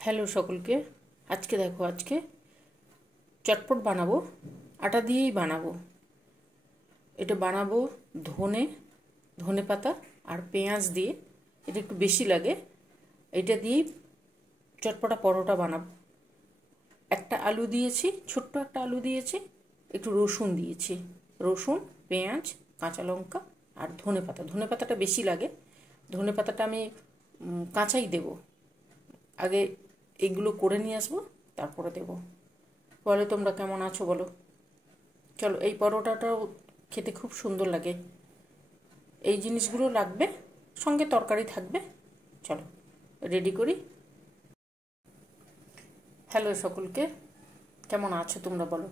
Hello সকলকে। আজকে দেখো, আজকে চটপট বানাবো, আটা দিয়েই বানাবো। এটা বানাবো ধনে পাতা আর পেঁয়াজ দিয়ে। এটা একটু বেশি লাগে। এটা দিয়েই চটপটা পরোটা বানাবো। একটা আলু দিয়েছি, ছোট্ট একটা আলু দিয়েছি, একটু রসুন দিয়েছি, রসুন, পেঁয়াজ, কাঁচা লঙ্কা আর ধনে পাতাটা বেশি লাগে। ধনে পাতাটা আমি কাঁচাই দেবো। আগে এগুলো করে নিয়ে আসবো, তারপরে দেবো। বলে তোমরা কেমন আছো বলো। চলো, এই পরোটাটাও খেতে খুব সুন্দর লাগে। এই জিনিসগুলো লাগবে, সঙ্গে তরকারি থাকবে। চলো রেডি করি। হ্যালো সকলকে, কেমন আছো তোমরা বলো।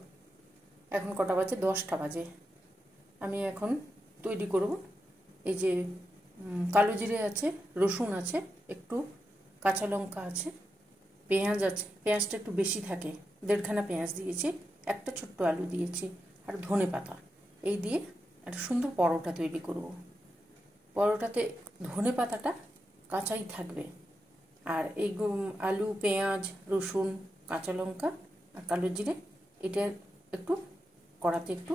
এখন কটা বাজে? 10টা বাজে। আমি এখন তৈরি করব। এই যে কালো জিরে আছে, রসুন আছে, একটু কাঁচা লঙ্কা আছে, পেঁয়াজ আছে। পেঁয়াজটা একটু বেশি থাকে, 1.5খানা পেঁয়াজ দিয়েছি, একটা ছোট্ট আলু দিয়েছি আর ধনে পাতা। এই দিয়ে একটা সুন্দর পরোটা তৈরি করব। পরোটাতে ধনে পাতাটা কাঁচাই থাকবে, আর এই আলু, পেঁয়াজ, রসুন, কাঁচা লঙ্কা আর কালো জিরে, এটা একটু কড়াতে একটু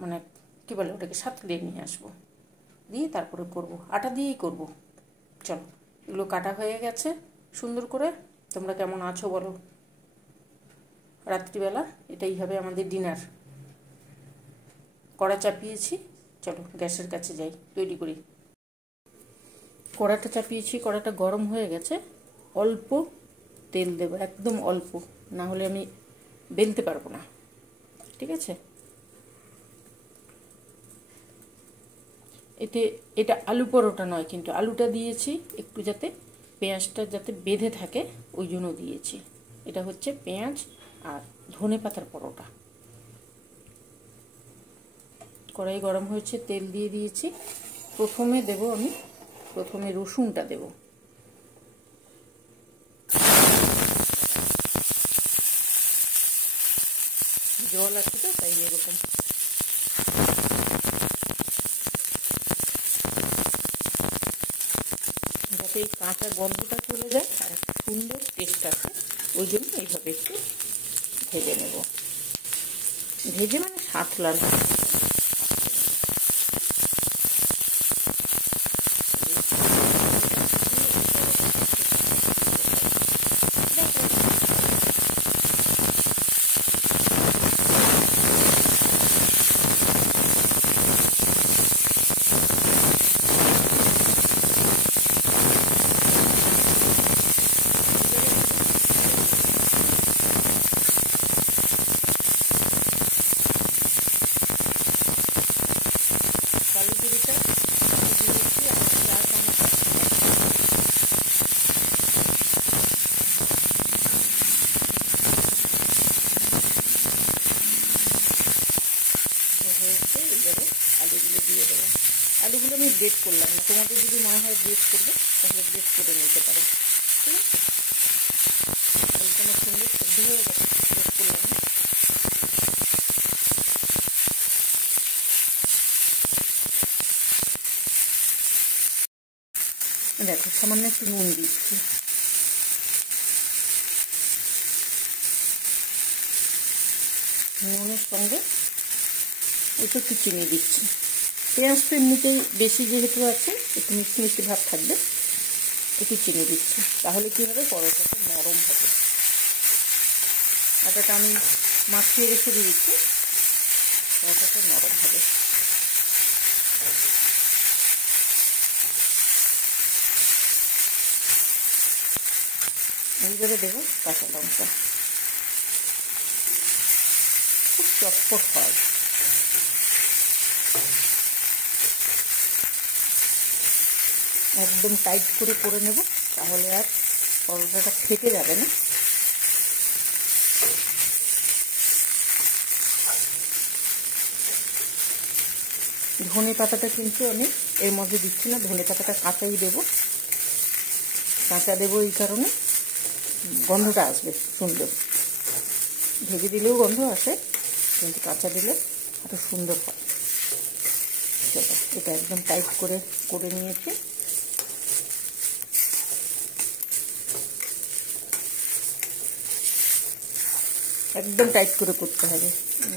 মানে কী বলে ওটাকে সাঁতলে নিয়ে আসবো, দিয়ে তারপরে করব। আটা দিয়েই করব। চলো, এগুলো কাটা হয়ে গেছে সুন্দর করে। তোমরা কেমন আছো বলো। রাত্রিবেলা এটাই হবে আমাদের ডিনার। কড়া চাপিয়েছি, চলো গ্যাসের কাছে যাই, তৈরি করি। কড়াটা চাপিয়েছি, কড়াটা গরম হয়ে গেছে। অল্প তেল দেবো, একদম অল্প, না হলে আমি বেলতে পারবো না। ঠিক আছে? এটা আলু পরোটা নয়, কিন্তু আলুটা দিয়েছি একটু যাতে পেঁয়াজটা যাতে বেঁধে থাকে, ওই জন্য দিয়েছি। এটা হচ্ছে পেঁয়াজ আর ধনে পাতার পরোটা। কড়াই গরম হয়েছে, তেল দিয়ে দিয়েছি। প্রথমে রসুনটা দেব। জল আছে তো তাই এরকম। যাতে এই কাঁচা গন্ধটা চলে যায় আর সুন্দর টেস্ট আসে, ওই জন্য এইভাবে একটু ভেজে নেব। ভেজে মানে সাঁতলান। কালো জিরেটা দিয়েছি আর 4 চামচ হয়েছে। এবারে আলুগুলো দিয়ে দেবো। আলুগুলো আমি গ্রেট করলাম না, তোমাদের যদি মনে হয় গ্রেট করবে তাহলে গ্রেট করে নিতে পারো। ঠিক আছে? আলুটা আমার সুন্দর সেদ্ধ হয়ে গেছে, গ্রেট করলাম না। দেখো, সামান্য একটু নুন দিচ্ছি। নুনের সঙ্গে একটু চিনি দিচ্ছি। পেঁয়াজ তো এমনিতেই বেশি যেহেতু আছে, একটু মিষ্টি মিষ্টি ভাব থাকবে, একটু চিনি দিচ্ছি। তাহলে কী হবে, পরোটাটা নরম হবে। আটাটা আমি মাখিয়ে রেখে দিয়েছি, পরোটাটা নরম হবে। এইবারে দেবো কাঁচা লঙ্কা। খুব চটপট হয়। একদম টাইট করে নেব, তাহলে আর পরোটাটা ফেটে যাবে না। ধনে পাতাটা কিন্তু আমি এর মধ্যে দিচ্ছি না, ধনে পাতাটা কাঁচাই দেবো। কাঁচা দেবো এই কারণে গন্ধটা আসবে সুন্দর। ভেজে দিলেও গন্ধ আসে, কিন্তু কাঁচা দিলে এত সুন্দর হয়। চলো, এটা একদম টাইট করে নিয়েছি। একদম টাইট করে করতে হবে,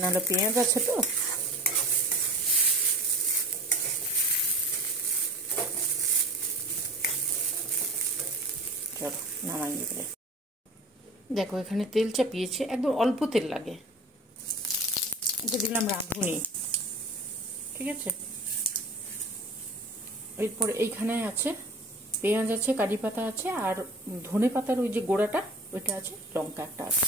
নাহলে পেঁয়াজ আছে তো। চলো নামাই এবারে। দেখো এখানে তেল চাপিয়েছে, একদম অল্প তেল লাগে। এটা দিলাম রাঁধুনি, ঠিক আছে। এরপর এইখানে আছে পেঁয়াজ আছে, কারি পাতা আছে, আর ধনে পাতার ওই যে গোড়াটা ওইটা আছে, লঙ্কা একটা আছে।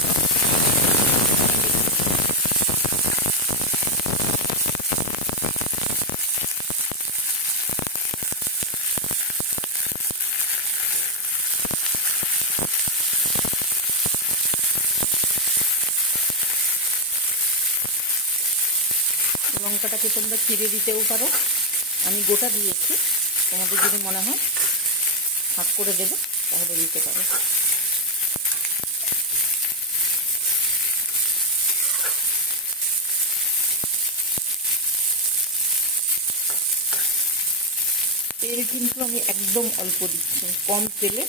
লঙ্কাটাকে তোমরা চিড়ে দিতেও পারো, আমি গোটা দিয়েছি। তোমাদের যদি মনে হয় হাফ করে দেবে তাহলে দিতে পারো। তেল কিন্তু আমি একদম অল্প দিচ্ছি, কম তেলে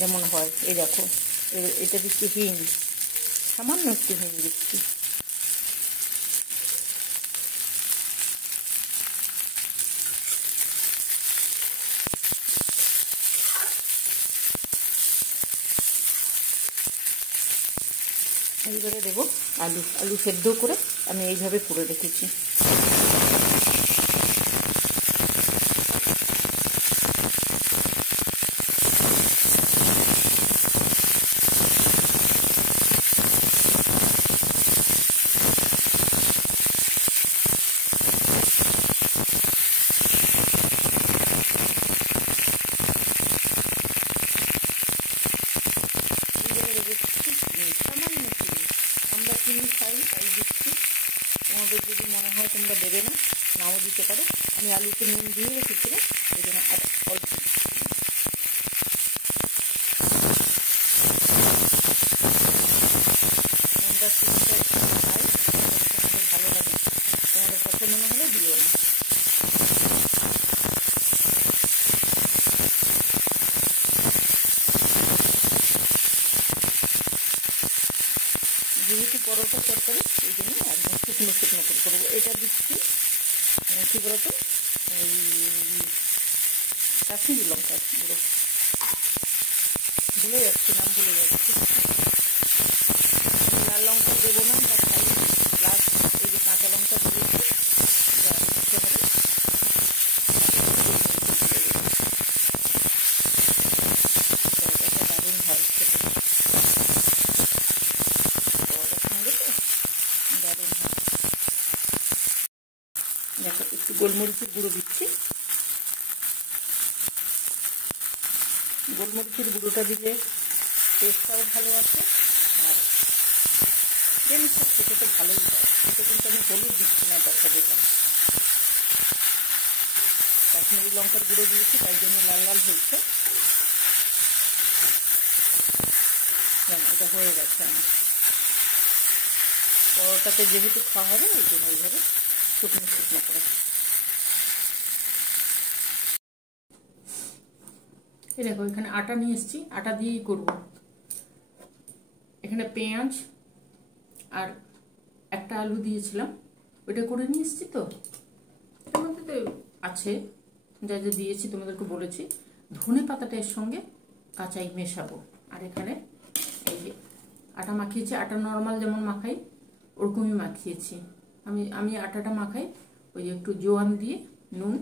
যেমন হয়। এই দেখো এটা দিচ্ছি হিং, সামান্য একটু হিং দিচ্ছি। এইবারে দেবো আলু। আলু সেদ্ধ করে আমি এইভাবে করে রেখেছি। সামান্য চিনি, আমরা চিনি খাই তাই দিচ্ছি। তোমাদের যদি মনে হয় তোমরা দেবে না, নাও দিতে পারো। আমি আলুতে নুন দিয়ে রেখেছিলাম, এই জন্য আর অল্প দিচ্ছি। আমরা চিনিটা খাই, আমাদের ভালো লাগে। তোমাদের পছন্দ না হলে দিও না। যেহেতু পরোটা তরকারি, এই জন্য একদম শুকনো শুকনো করে করবো। এটা দিচ্ছি কী বলতো, ওই কাশ্মীরি লঙ্কা গুঁড়ো, ভুলে যাচ্ছি, নাম ভুলে যাচ্ছি। আমি লাল লঙ্কা দেবো না, বা খাই না। প্লাস এই যে কাঁচা লঙ্কা দিয়েছি, যা ইচ্ছে হবে। তরকারিটা দারুণ হয় খেতে, পরোটার সঙ্গে তো দারুণ হয়। দেখো একটু গোলমরিচের গুঁড়ো দিচ্ছি। গোলমরিচের গুঁড়োটা দিলে টেস্টটাও ভালো আসে, আর জিনিসটা খেতে তো ভালোই হয়। খেতে কিন্তু আমি হলুদ দিচ্ছি না তরকারিটা, কাশ্মীরি লঙ্কার গুঁড়ো দিয়েছি, তাই জন্য লাল লাল হয়েছে। এটা হয়ে গেছে আমার পরোটাতে যেহেতু খাওয়া হবে, ওই জন্য ওইভাবে শুকনো শুকনো করে। এই দেখো এখানে আটা নিয়ে এসেছি, আটা দিয়েই করবো। এখানে পেঁয়াজ আর একটা আলু দিয়েছিলাম, ওইটা করে নিয়ে এসেছি। তো এর মধ্যে তো আছে যা যা দিয়েছি, তোমাদেরকে বলেছি। ধনে পাতাটা এর সঙ্গে কাঁচাই মেশাবো। আর এখানে এই যে আটা মাখিয়েছি, আটা নর্মাল যেমন মাখাই ওরকমই মাখিয়েছি। আমি আটাটা মাখাই ওই যে একটু জোয়ান দিয়ে, নুন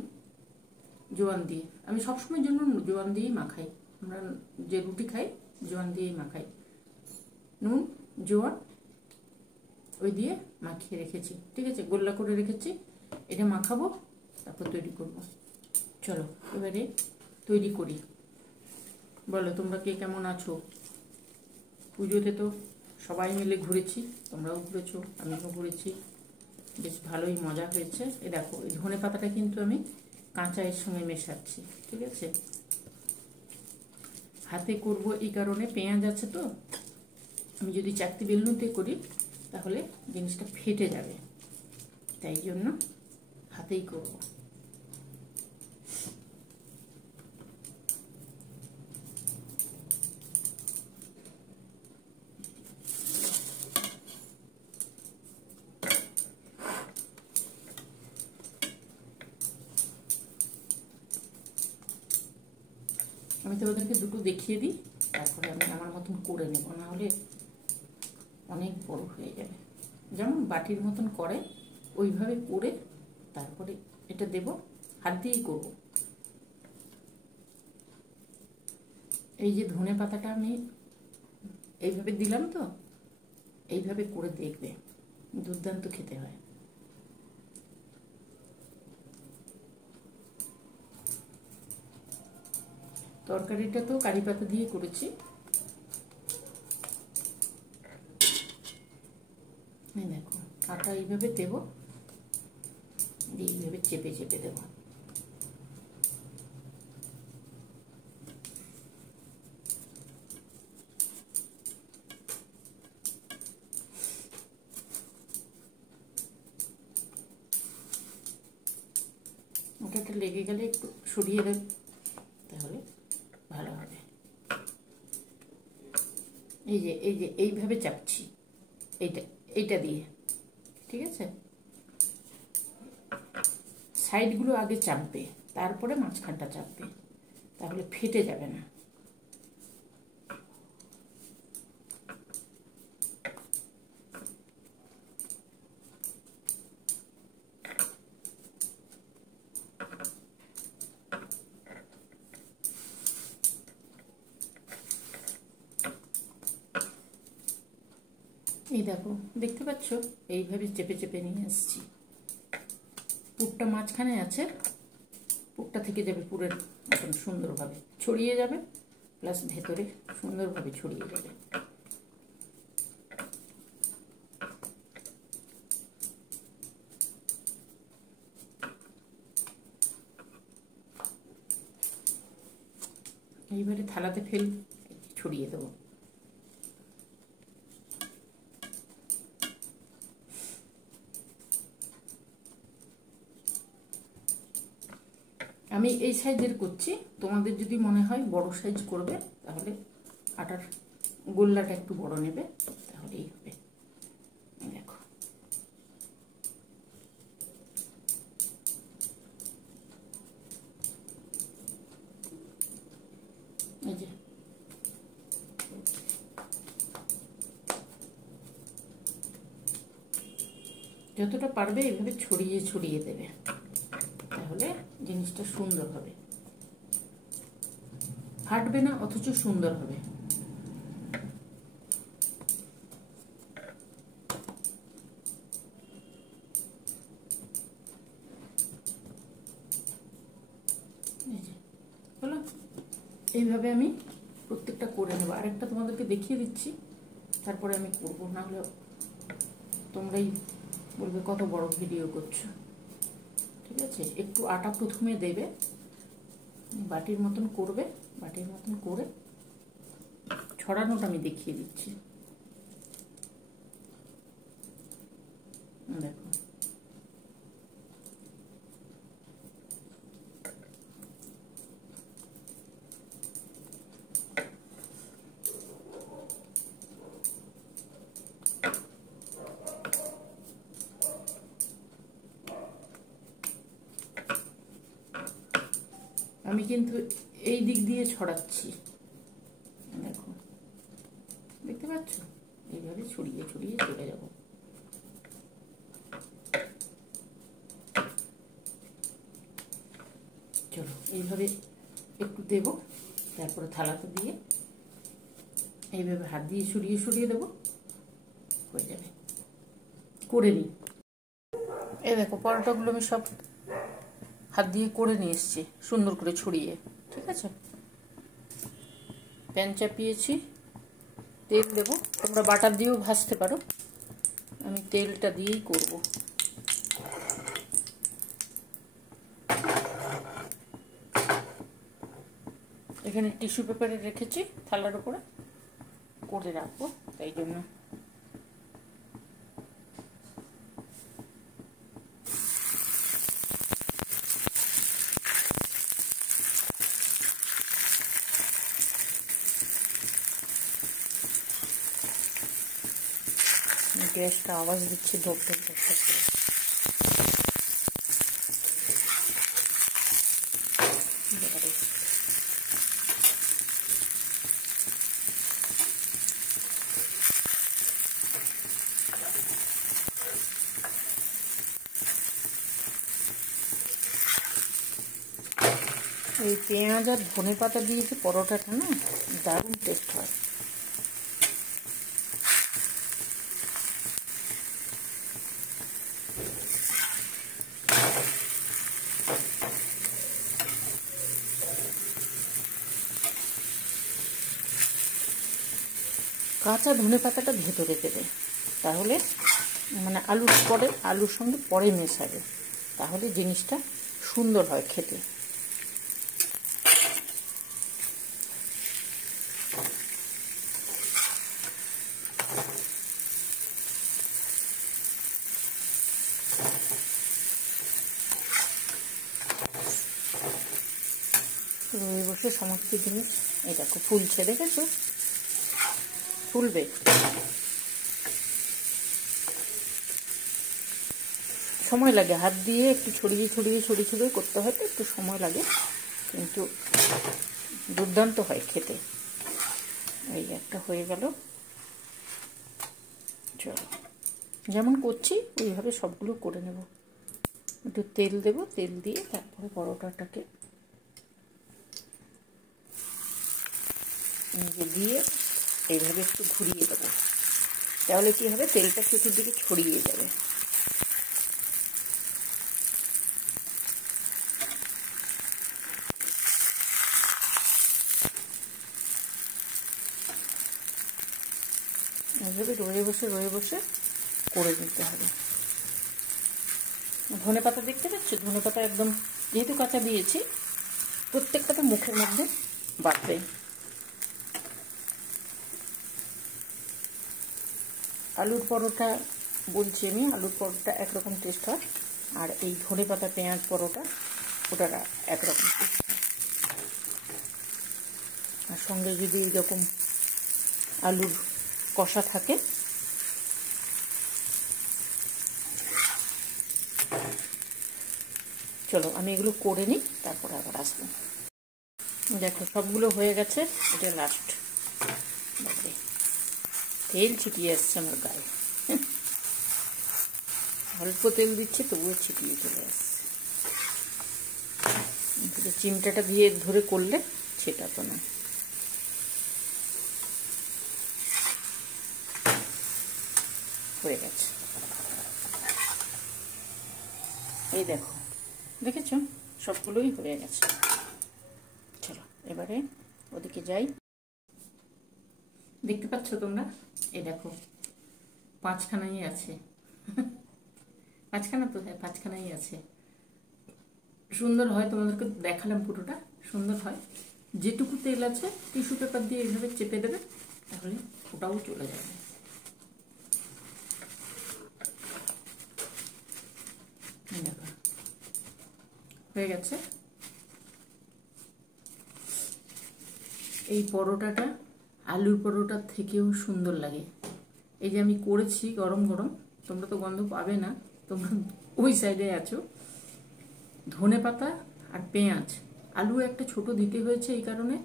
জোয়ান দিয়ে। আমি সবসময়ের জন্য জোয়ান দিয়েই মাখাই, আমরা যে রুটি খাই জোয়ান দিয়েই মাখাই। নুন জোয়ান ওই দিয়ে মাখিয়ে রেখেছি, ঠিক আছে, গোল্লা করে রেখেছি। এটা মাখাবো, তারপর তৈরি করব। চলো এবারে তৈরি করি। বলো তোমরা কে কেমন আছো? পুজোতে তো সবাই মিলে ঘুরেছি, তোমরাও ঘুরেছো, আমিও ঘুরেছি, বেশ ভালোই মজা হয়েছে। এ দেখো এই ধনে পাতাটা কিন্তু আমি কাঁচা এর সঙ্গে মেশাচ্ছি, ঠিক আছে। হাতে করব এই কারণে, পেঁয়াজ আছে তো। আমি যদি চাকতি বেলুনিতে করি তাহলে জিনিসটা ফেটে যাবে, তাই জন্য হাতেই করব। তোমাদেরকে দুটো দেখিয়ে দিই, তারপরে আমি আমার মতন করে নেব, না হলে অনেক বড় হয়ে যাবে। যেমন বাটির মতন করে ওইভাবে করে তারপরে এটা দেব, হাত দিয়েই করব। এই যে ধনে পাতাটা আমি এইভাবে দিলাম, তো এইভাবে করে দেখবে, দুর্দান্ত খেতে হয়। তরকারিটা তো কারি পাতা দিয়ে করেছি। দেখো আটা এইভাবে দেব, এইভাবে চেপে চেপে দেব। ওটাটা লেগে গেলে একটু সরিয়ে দেব, তাহলে ভালো হবে। এই যে এইভাবে চাপছি, এইটা দিয়ে, ঠিক আছে? সাইডগুলো আগে চাপবে, তারপরে মাঝখানটা চাপবে, তাহলে ফেটে যাবে না। এই দেখো, দেখতে পাচ্ছ, এইভাবে চেপে চেপে নিয়ে আসছি। পুরটা মাঝখানে আছে, পুরটা থেকে যাবে পুরের মতন সুন্দরভাবে ছড়িয়ে যাবে, প্লাস ভেতরে সুন্দরভাবে ছড়িয়ে যাবে। এইবারে থালাতে ছড়িয়ে দেবো। আমি এই সাইজের করছি, তোমাদের যদি মনে হয় বড় সাইজ করবে তাহলে আটার গোল্লাটা একটু বড় নেবে, তাহলেই হবে। দেখো এই যে যতটা পারবে এইভাবে ছড়িয়ে ছড়িয়ে দেবে, তাহলে জিনিসটা সুন্দর হবে, ফাটবে না, অথচ সুন্দর হবে। হলো, এইভাবে আমি প্রত্যেকটা করে নেবো। আরেকটা তোমাদেরকে দেখিয়ে দিচ্ছি, তারপরে আমি করবো, না হলে তোমরাই বলবে কত বড় ভিডিও করছো। ঠিক আছে, একটু আটা প্রথমে দেবে, বাটির মতন করবে, বাটির মতন করে ছড়ানোটা আমি দেখিয়ে দিচ্ছি। দেখো আমি কিন্তু এই দিক দিয়ে ছড়াচ্ছি, দেখো দেখতে পাচ্ছ, এইভাবে ছড়িয়ে ছড়িয়ে চলে যাব। চলো এইভাবে একটু দেব, তারপরে থালাতে দিয়ে এইভাবে হাত দিয়ে সরিয়ে সরিয়ে দেবো, হয়ে যাবে। করে নিই। এই দেখো পরোটাগুলো আমি সব হাত দিয়ে করে নিয়ে এসেছি, সুন্দর করে ছড়িয়ে। ঠিক আছে, প্যান চাপিয়েছি, তেল দেবো, তোমরা বাটার দিয়েও ভাজতে পারো, আমি তেলটা দিয়েই করব। এখানে টিস্যু পেপারে রেখেছি থালার উপরে, করে রাখবো, তাই জন্য। গ্যাসটা আওয়াজ দিচ্ছে ধপ ধপ ধপ ধপ করে। এই পেঁয়াজ আর ধনে পাতা দিয়ে যে পরোটাটা না দারুণ টেস্ট হয়। কাঁচা ধনে পাতাটা ভেতরে দেবে, তাহলে মানে আলুর সঙ্গে পরে মেশাবে, তাহলে জিনিসটা সুন্দর হয় খেতে। রয়ে বসে সমস্ত জিনিস এই দেখো ফুলছে, দেখেছো? ফুলবে। সময় লাগে, হাত দিয়ে একটু ছড়িয়ে করতে হয়, তো একটু সময় লাগে, কিন্তু দুর্দান্ত হয় খেতে। এই একটা হয়ে গেল। চলো, যেমন করছি ওইভাবে সবগুলো করে নেব। একটু তেল দেব, তেল দিয়ে তারপরে পরোটাটাকে দিয়ে এইভাবে একটু ঘুরিয়ে দেবো, তাহলে কি হবে, তেলটা চতুর্দিকে ছড়িয়ে যাবে। এইভাবে রয়ে বসে করে নিতে হবে। ধনে পাতা দেখতে পাচ্ছ, ধনে পাতা একদম যেহেতু কাঁচা দিয়েছি, প্রত্যেকটাতে মুখের মধ্যে বাড়বে। আলুর পরোটা বলছি আমি, আলুর পরোটা একরকম টেস্ট হয়, আর এই ধনে পাতা পেঁয়াজ পরোটা ওটা একরকম টেস্ট হয়। আর সঙ্গে যদি এইরকম আলুর কষা থাকে, চলো আমি এগুলো করে নিই, তারপরে আবার আসবো। দেখো সবগুলো হয়ে গেছে, এটা লাস্ট। তেল ছিটিয়ে আসছে আমার গায়ে, অল্প তেল দিচ্ছে তবুও ছিটিয়ে চলে আসছে। চিমটাটা দিয়ে ধরে করলে সেটা তো না। হয়ে গেছে, এই দেখো, দেখেছো সবগুলোই হয়ে গেছে। চলো এবারে ওদিকে যাই। দেখতে পাচ্ছ তোমরা, এই দেখো পাঁচখানাই আছে। পাঁচখানা তো, হ্যাঁ পাঁচখানাই আছে। সুন্দর হয়, তোমাদেরকে দেখালাম পুরোটা, সুন্দর হয়। যেটুকু তেল আছে টিস্যু পেপার দিয়ে এইভাবে চেপে দেবে, তাহলে ওটাও চলে যাবে। দেখো হয়ে গেছে। এই পরোটাটা আলুর পরোটার থেকেও সুন্দর লাগে। এই যে আমি করেছি গরম গরম, তোমরা তো গন্ধ পাবে না, তোমরা ওই সাইডে আছো। ধনে পাতা আর পেঁয়াজ, আলু একটা ছোট দিতে হয়েছে এই কারণে,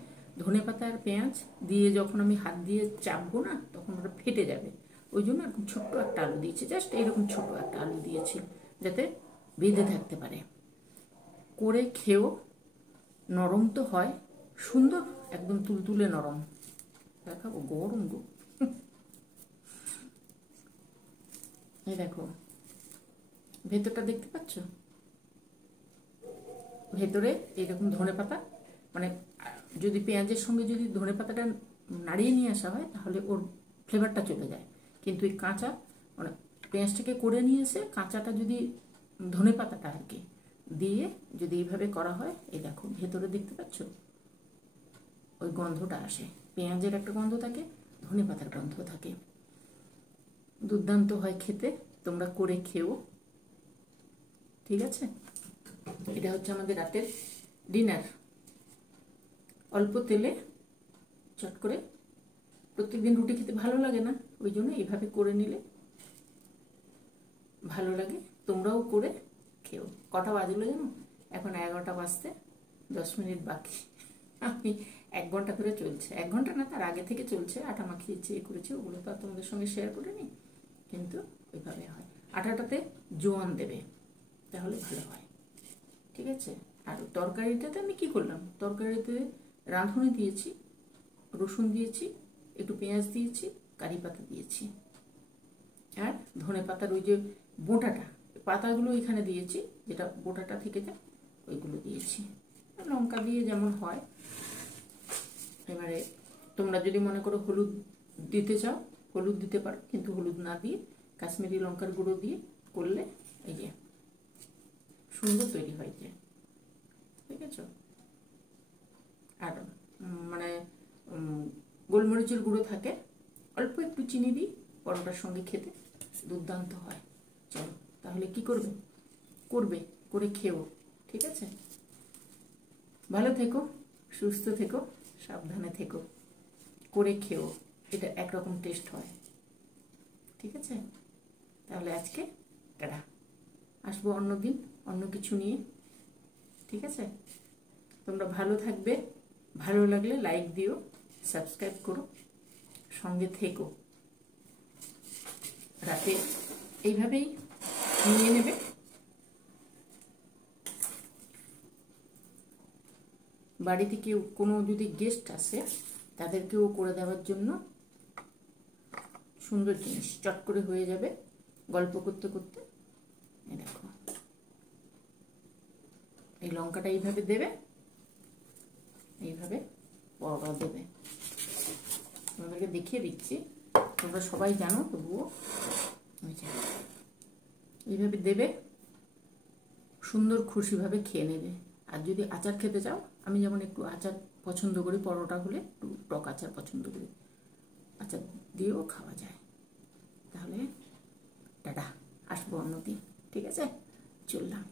ধনে পাতা আর পেঁয়াজ দিয়ে যখন আমি হাত দিয়ে চাপবো না, তখন ওটা ফেটে যাবে, ওই জন্য এরকম ছোট্ট একটা আলু দিয়েছি, জাস্ট এইরকম ছোট একটা আলু দিয়েছি যাতে বেঁধে থাকতে পারে। করে খেয়েও নরম তো হয়, সুন্দর, একদম তুলতুলে নরম। দেখাবো, গরম গো। এই দেখো ভেতরটা দেখতে পাচ্ছ, ভেতরে এইরকম ধনে পাতা, মানে যদি পেঁয়াজের সঙ্গে যদি ধনে পাতাটা নাড়িয়ে নিয়ে আসা হয় তাহলে ওর ফ্লেভারটা চলে যায়, কিন্তু এই কাঁচা মানে পেঁয়াজটাকে করে নিয়ে এসে কাঁচাটা যদি ধনে পাতাটা আর কি দিয়ে যদি এইভাবে করা হয়, এই দেখো ভেতরে দেখতে পাচ্ছ ওই গন্ধটা আসে, পেঁয়াজের একটা গন্ধ থাকে, ধনে পাতার গন্ধ থাকে, দুর্দান্ত হয় খেতে। তোমরা করে খেও, ঠিক আছে? এটা হচ্ছে আমাদের রাতের ডিনার, অল্প তেলে চট করে। প্রত্যেকদিন রুটি খেতে ভালো লাগে না, ওই জন্য এইভাবে করে নিলে ভালো লাগে। তোমরাও করে খেও। কটা বাজলো জানো? এখন 11টা বাজতে 10 মিনিট বাকি। আমি 1 ঘন্টা ধরে চলছে, 1 ঘন্টা না তার আগে থেকে চলছে। আটা মাখিয়েছি, এ করেছি, ওগুলো তো আর তোমাদের সঙ্গে শেয়ার করে নিই, কিন্তু ওইভাবে হয়। আটাটাতে জোয়ান দেবে, তাহলে ভালো হয়, ঠিক আছে? আর তরকারিটাতে আমি কি করলাম, তরকারিতে রাঁধুনি দিয়েছি, রসুন দিয়েছি, একটু পেঁয়াজ দিয়েছি, কারি পাতা দিয়েছি, আর ধনে পাতার ওই যে বোঁটাটা, পাতাগুলো এখানে দিয়েছি, যেটা বোঁটাটা থেকে যায় ওইগুলো দিয়েছি, লঙ্কা দিয়ে যেমন হয়। এবারে তোমরা যদি মনে করো হলুদ দিতে চাও হলুদ দিতে পারো, কিন্তু হলুদ না দিয়ে কাশ্মীরি লঙ্কার গুঁড়ো দিয়ে করলে এই যে সুন্দর তৈরি হয়ে যায়, ঠিক আছে। আর মানে গোলমরিচের গুঁড়ো থাকে, অল্প একটু চিনি দিই, পরোটার সঙ্গে খেতে দুর্দান্ত হয়। চলো তাহলে কি করবে, করে খেও, ঠিক আছে। ভালো থেকো, সুস্থ থেকো, সাবধানে থেকো, করে খেও, এটা একরকম টেস্ট হয়, ঠিক আছে। তাহলে আজকে টাটা, আসবো অন্যদিন অন্য কিছু নিয়ে, ঠিক আছে। তোমরা ভালো থাকবে, ভালো লাগলে লাইক দিও, সাবস্ক্রাইব করো, সঙ্গে থেকো। রাতে এইভাবেই নিয়ে নেবে। বাড়িতে কেউ কোনো যদি গেস্ট আসে তাদেরকেও করে দেওয়ার জন্য সুন্দর জিনিস, চট করে হয়ে যাবে গল্প করতে করতে। এই দেখো, এই লঙ্কাটা এইভাবে দেবে, এইভাবে পরোটা দেবে। তোমাদেরকে দেখিয়ে দিচ্ছি, তোমরা সবাই জানো, তবুও এইভাবে দেবে, সুন্দর খুশিভাবে খেয়ে নেবে। আর যদি আচার খেতে চাও, আমি যেমন একটু আচার পছন্দ করি, পরোটা হলে একটু টক আচার পছন্দ করি, আচার দিয়েও খাওয়া যায়। তাহলে টাটা, আসবো অন্যদিন, ঠিক আছে, চললাম।